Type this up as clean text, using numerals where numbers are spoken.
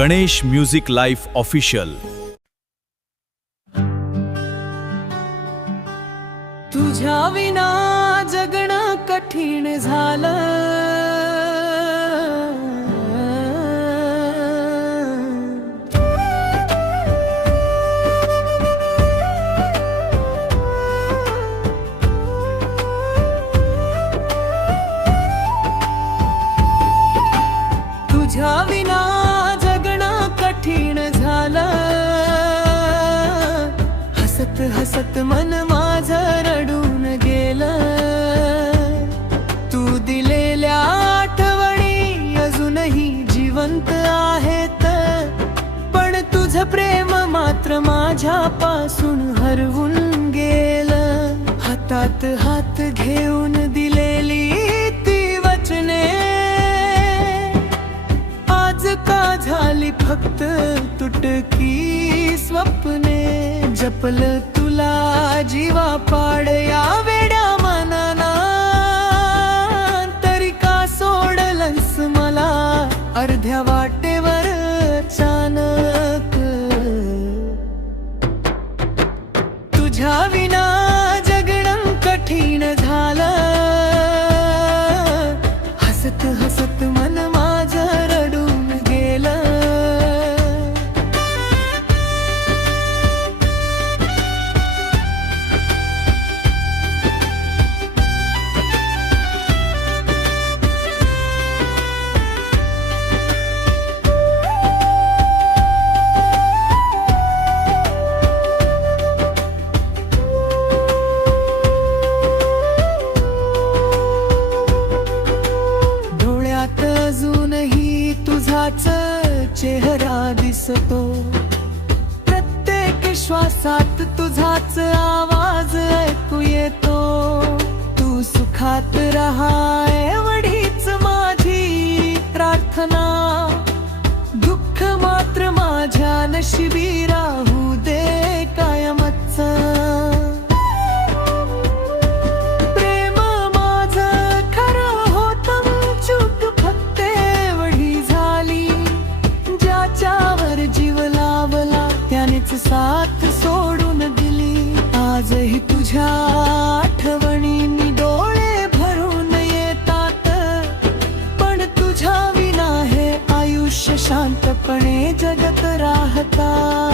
Ganesh music life official. तुझ्या विना जगणं कठीण झालं. तुझ्या विना जगणं कठीण झालं. हसत हसत मन माझं रडून गेलं. तू दिलेल्या आठवणी अजूनही जिवंत आहेत, पण तुझं प्रेम मात्र माझ्यापासून हरवून गेलं. हातात हात घेऊन दिलेली ती वचने आज का झाली फक्त तुटकी स्वप्ने. जपलं तुला जीवा पाड या वेड्या मनाना, तरी का सोडलंस मला अर्ध्या वाटेवर अचानक. तुझ्या विना जगणं कठीण झालं. हसत हसत मन माझं रडून गेलं. अजूनही तुझाच चेहरा दिसतो. प्रत्येक श्वासात तुझाच आवाज ऐकू येतो. तू सुखात रहा एवढीच माझी प्रार्थना. दुःख मात्र माझ्या नशिबी राहू दे कायमच. साथ सोडून दिली. आजही तुझ्या आठवणींनी डोळे भरून येतात, पण तुझ्या विना हे आयुष्य शांतपणे जगत राहतात.